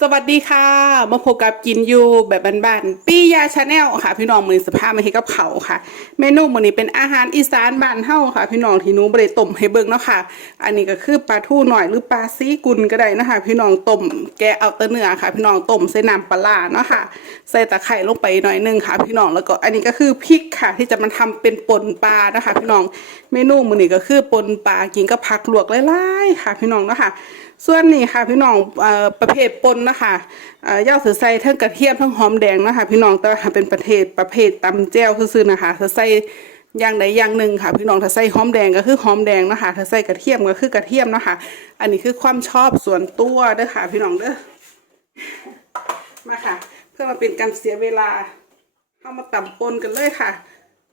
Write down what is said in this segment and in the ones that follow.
สวัสดีค่ะ มาพบกับกินยูแบบบ้านๆปี้ยาชาแนลค่ะ พี่น้องมือสภาพมาเฮ็ดกับเขาค่ะ เมนูมื้อนี้เป็นอาหารอีสานบ้านเฮาค่ะ พี่น้องที่หนูบ่ได้ต้มให้เบิ่งเนาะค่ะ อันนี้ก็คือปลาทูหน่อยหรือปลาซีกุนก็ได้นะคะ พี่น้องต้มแกเอาแต่เนื้อค่ะ พี่น้องต้มใส่น้ำปลาเนาะค่ะ ใส่ตะไคร้ลงไปหน่อยนึงค่ะ พี่น้องแล้วก็อันนี้ก็คือพริกค่ะ ที่จะมาทำเป็นป่นปลานะคะ พี่น้องเมนูมื้อนี้ก็คือป่นปลากินกับผักลวกหลายๆค่ะ พี่น้องเนาะค่ะ ส่วนนี้ค่ะพี่น้องอประเภทปนนะคะเอ่อย่าสือใส่ทั้งกระเทียมทั้งหอมแดงนะคะ พี่น้องแต่เป็นประเภทประเภทตำแจ่วซื่อๆนะคะถ้าใส่อย่างใดอย่างหนึ่งค่ะ พี่น้องถ้าใส่หอมแดงก็คือหอมแดงนะคะถ้าใส่กระเทียมก็คือกระเทียมนะคะ อันนี้คือความชอบส่วนตัวเด้อค่ะ พี่น้องเด้อมาค่ะ เพื่อมาเป็นการเสียเวลาเข้ามาตำปนกันเลยค่ะ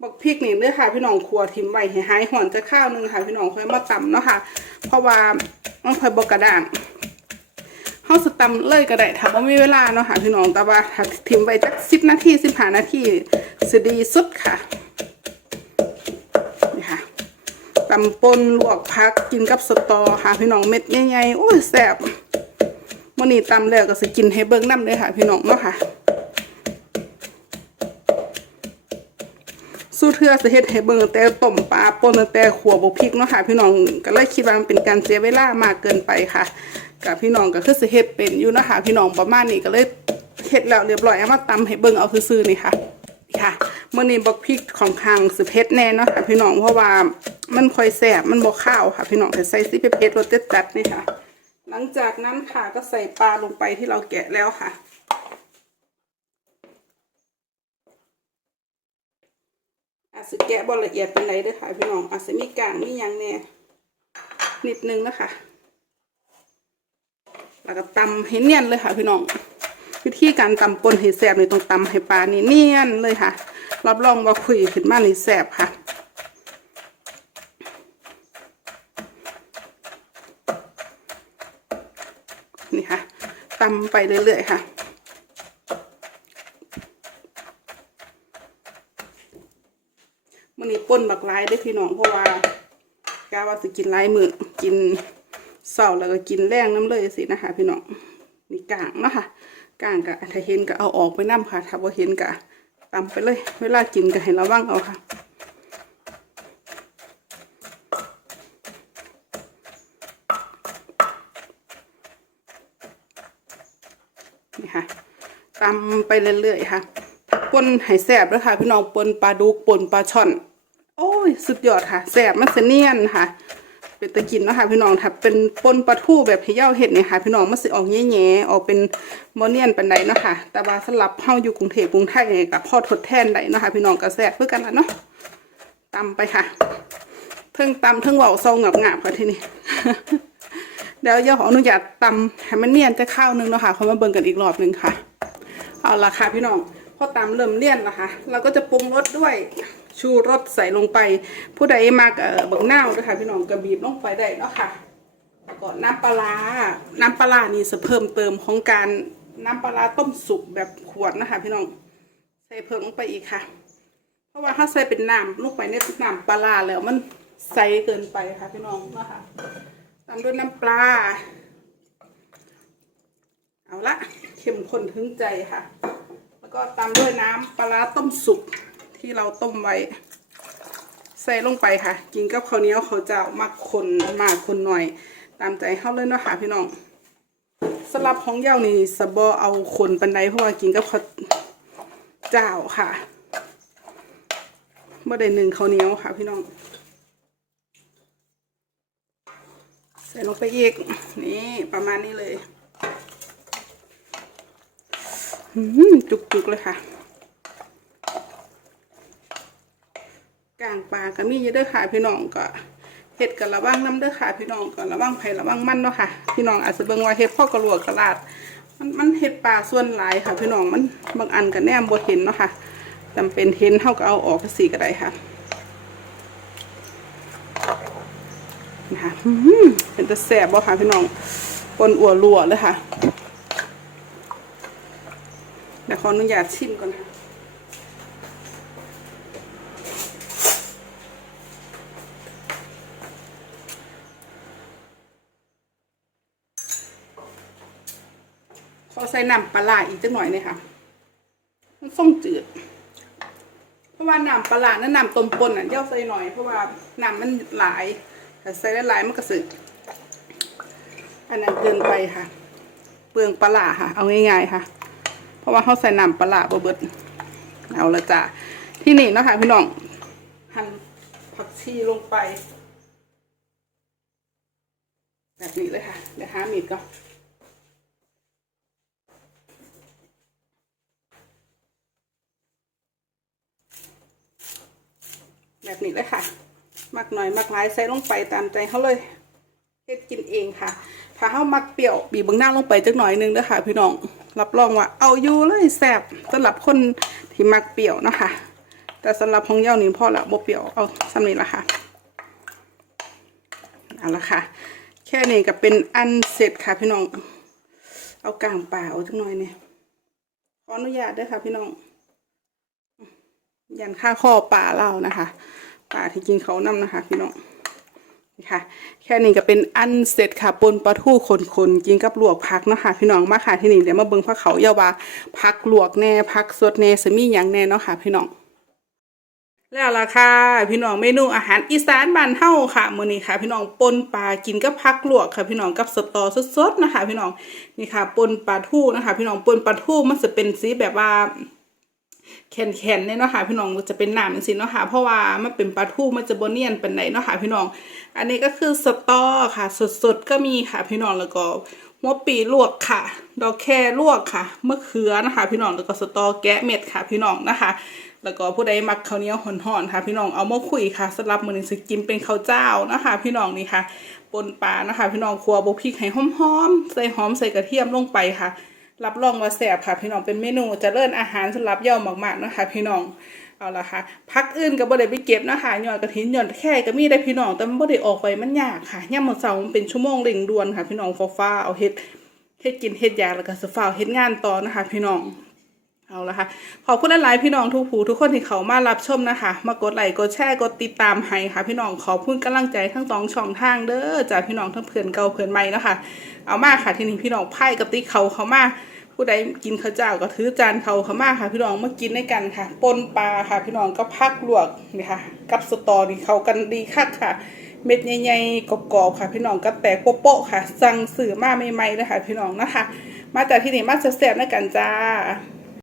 บอกพริกนี่เด้อค่ะ พี่น้องครัวทิมไว้ให้หายหอนจะข้าวหนึงค่ะ พี่น้องค่อยมาตำเนาะค่ะ เพราะว่า มันคอยบอกกระด้างเฮาสตำเลยก็ได้ถ้าบ่มีเวลาเนาะค่ะพี่น้องแต่ว่าถ้าทิมไว้จัก10นาที15นาทีสิดีสุดค่ะนี่ค่ะตำปนลวกผักกินกับสตอค่ะพี่น้องเม็ดใหญ่ๆโอ้ยแซ่บมื้อนี้ตำแล้วก็สิกินให้เบิ่งน้ำเลยค่ะพี่น้องเนาะค่ะ สู้เทือสเฮ็ดให้เบิ่งตั้งแต่ต้มปลาป่นแต่ขัวบกพริกเนาะค่ะ พี่น้องก็เลยคิดว่ามันเป็นการเสียเวลามากเกินไปค่ะกับพี่น้องก็คือสเฮ็ดเป็นอยู่เนาะคะพี่น้องประมาณนี้ก็เลยเฮ็ดแล้วเรียบร้อยเอามาตำให้เบิ่งเอาซื่อๆนี่ค่ะค่ะมื้อนี้บักพริกของทางสิเผ็ดแน่เนาะค่ะพี่น้องเพราะว่ามันค่อยแซ่บมันบ่ข้าวค่ะ พี่น้องแต่ใส่สิเผ็ดรสจัดๆนี่ค่ะ หลังจากนั้นค่ะก็ใส่ปลาลงไปที่เราแกะแล้วค่ะ อาจจะแกะบอละเอียดเป็นไรเด้วยค่ะพี่น้องอาจจะมีกลางมียังแน่นิดนึงนะคะ แล้วก็ตำให้เนียนเลยค่ะพี่น้องวิธีการตำปนให้แสบนี่ต้องตำให้ปลานี่เนียนเลยค่ะ รับรองว่าคุยขึ้นมานี่แสบค่ะนี่ค่ะตำไปเรื่อยๆค่ะ มันนี้ ป่นบักหลได้พี่น้องเพราะว่ากาว่าสิกินหลายมือกินเสาแล้วก็กินแรงน้ำเลยสินะคะ พี่น้องนี่กางเนาะค่ะกางกะถ้าเห็นก็เอาออกไปน้ำค่ะ ถ้าว่าเห็นก็ตำไปเลย เวลากินก็ให้ระวังเอาค่ะนี่ค่ะตำไปเรื่อยๆค่ะปนไห้แสบแล้วค่ะ พี่น้องปนปลาดุกปนปลาช่อน สุดยอดค่ะแสบมันเสเนียนค่ะ เป็นตะกินเนาะคะพี่น้องถ้าเป็นปนปลาทูแบบที่เย้าเห็ดเนี่ยค่ะ พี่น้องมันสิออกแง่ๆออกเป็นโมเนียนปันใดเนาะค่ะ แต่ว่าสำหรับเฮาอยู่กรุงเทพกรุงไทยกับพ่อทดแทนไดเนาะค่ะพี่น้องก็แสบเพื่อกันละเนาะตำไปค่ะเทิงตำเทิงเว้าเซางับงับค่ะที่นี่เดี๋ยวย่าขออนุญาตตำให้มันเนียนจะข้าวนึงเนาะค่ะเขามาเบิ่งกันอีกรอบนึงค่ะ เอาละค่ะพี่น้องพอตำเริ่มเลี่ยนและค่ะ เราก็จะปรุงรสด้วย ชูรสใส่ลงไป ผู้ใดมักเอ่อบักนาวด้วยค่ะพี่น้องกระบีบลงไปได้เนาะค่ะแล้วก็น้ำปลาน้ำปลานี่จะเพิ่มเติมของการน้ำปลาต้มสุกแบบขวดนะคะ พี่น้องใส่เพิ่มลงไปอีกค่ะ เพราะว่าถ้าใส่เป็นน้ำลงไปในน้ำปลาแล้วมันใสเกินไปค่ะพี่น้องเนาะคะตามด้วยน้ำปลา เอาละเข้มข้นถึงใจค่ะ แล้วก็ตามด้วยน้ำปลาต้มสุก ที่เราต้มไว้ ใส่ลงไปค่ะ กินกับข้าวเหนียวเขาจ้ามักคนมากคนหน่อย ตามใจเข้าเลยเนาะค่ะพี่น้องสำหรับของเย้านี่สบอเอาคนปันไดเพราะว่ากินกับข้าวเจ้าค่ะบ่ได้หนึ่งข้าวเหนียวค่ะ พี่น้อง ใส่ลงไปอีก นี่ประมาณนี้เลยจุกๆเลยค่ะ กลางปลาก็มีเยอะเด้อค่ะพี่น้องก็เห็ดกับระวังน้ำเด้อค่ะพี่น้องก็ระวังไผ่ระวังมันเนาะค่ะ พี่น้องอาจจะเบิ่งว่าเห็ดพ่อกระหลวกกระลาด มันมันเห็ดปลาส่วนหลายค่ะพี่น้องมันบางอันก็แนมบ่เห็นเนาะค่ะจำเป็นเห็นเท่าก็เอาออกสีก็ได้ค่ะนะคะเป็นตะแสบบ่ค่ะพี่น้องปนอัวรัวเลยค่ะเดี๋ยวขออนุญาตชิมก่อนค่ะ ขอใส่น้ำปลาอีกจักหน่อยเนี่ยค่ะ มันส่งจืด เพราะว่าน้ำปลานั่นน้ำต้มปนอะเย่าใส่หน่อยเพราะว่าน้ำมันหลายแต่ใส่ได้หลายมันก็สึก อันนั้นเกินไปค่ะ เปลืองปลาค่ะ เอาง่ายๆค่ะ เพราะว่าเขาใส่น้ำปลาเบิดเอาละจ้ะที่นี่นะคะพี่น้องหั่นผักชีลงไป แบบนี้เลยค่ะ เดี๋ยวหามีดก่อน แบบนี้เลยค่ะมักหน่อยมักหลายใส่ลงไปตามใจเขาเลยเฮ็ดกินเองค่ะ ถ้าเขามักเปรี้ยวบีบบางหน้าลงไปจักหน่อยนึงเด้อค่ะ พี่น้องรับรองว่า เอาอยู่เลยแซ่บสำหรับคนที่มักเปรี้ยวนะคะแต่สำหรับของเย้านี่พ่อละบ่เปรี้ยวเอาสำนี้ละค่ะเอาละค่ะ แค่นี้ก็เป็นอันเสร็จค่ะพี่น้อง เอากลางป่าเอาจังหน่อยเนี่ยขออนุญาตด้วยค่ะพี่น้อง ยันค่าข้อป่าเล่านะคะป่าที่กินเขานำนะคะ พี่น้องนี่ค่ะ แค่นี้ก็เป็นอันเสร็จค่ะปนปลาทูคนๆกินกับลวกผักเนาะค่ะพี่น้องมาค่ะที่นี่เดี๋ยวมาเบิ่งผักเขาเยาวาผักลวกแน่ผักสดแน่สมีอย่างแน่เนาะค่ะ พี่น้องแล้วล่ะค่ะ พี่น้องเมนูอาหารอีสานบ้านเฮาค่ะมื้อนี้ค่ะ พี่น้องปนปลากินกับผักลวกค่ะ พี่น้องกับสตอสดๆนะคะ พี่น้องนี่ค่ะปนปลาทูนะคะ พี่น้องปนปลาทูมันจะเป็นสีแบบว่า แข็งๆเนี่ยเนาะค่ะพี่น้องจะเป็นน้ำจังซี่เนาะค่ะเพราะว่ามันเป็นปลาทูมันจะบ่เนียนเปานใดเนาะค่ะพี่น้อง อันนี้ก็คือสตอค่ะ สดๆก็มีค่ะพี่น้องแล้วก็หัวปีลวกค่ะ ดอกแคลวกค่ะมะเขือนะคะ พี่น้องแล้วก็สตอแกะเม็ดค่ะ พี่น้องนะคะ แล้วก็ผู้ใดมักข้าวเหนียวห่อนๆค่ะ พี่น้องเอามาคุยค่ะสำหรับมื้อนี้สิกินเป็นข้าวเจ้านะคะ พี่น้องนี่ค่ะปนปลานะคะ พี่น้องครัวบ่พริกให้หอมๆใส่หอมใส่กระเทียมลงไปค่ะ รับรองว่าแซ่บค่ะ พี่น้องเป็นเมนูจะเลิ่นอาหารสำหรับเย่ามากๆนะคะ พี่น้องเอาละค่ะพักอื่นก็บ่ได้ไปเก็บนะคะหย่อดกระถินหย่อดแค่ก็มีได้พี่น้องแต่มันบ่ได้ออกไปมันยากค่ะย่ามมื้อเช้ามันเป็นชั่วโมงเร่งด่วนค่ะ พี่น้องฟ้าๆเอาเฮ็ดเฮ็ดกินเฮ็ดยาแล้วก็สฟ้าเฮ็ดงานต่อนะคะ พี่น้องเอาละค่ะขอบคุณหลายพี่น้องทุกผู้ทุกคนที่เขามารับชมนะคะ มากดไลค์กดแชร์กดติดตามให้ค่ะ พี่น้องขอบคุณกำลังใจทั้งสองช่องทางเด้อจากพี่น้องทั้งเพื่อนเก่าเพื่อนใหม่นะคะเอามาค่ะที่นี่พี่น้องไพ่กับติ๊กเขาเขามา ผู้ใดกินข้าวเจ้าก็ถือจานเขาเขามาค่ะ พี่น้องมากินด้วยกันค่ะปนปลาค่ะ พี่น้องก็พักลวกนี่ค่ะ กับสตอนี่เขากันดีคักค่ะ เม็ดใหญ่ๆกรอบๆค่ะ พี่น้องก็แตกโป๊ะๆค่ะ สั่งสื่อมาใหม่ๆเลยค่ะ พี่น้องนะคะ มาจากที่นี่มาแซ่บๆด้วยกันจ้า